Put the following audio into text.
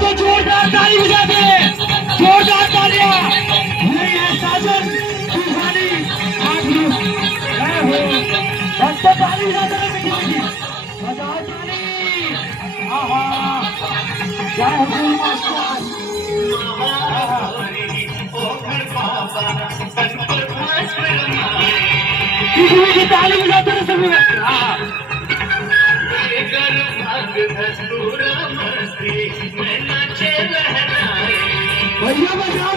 तो जोरदार ताली बजा दे, जोरदार तालियां। ये है साजन तूफानी आगलू है हो बस तो ताली बजा दे मीठी मीठी बजाओ ताली। आहा जय हो मास्टर। मीठी मीठी ताली बजाते रहे सभी बच्चे। भैया बजाओ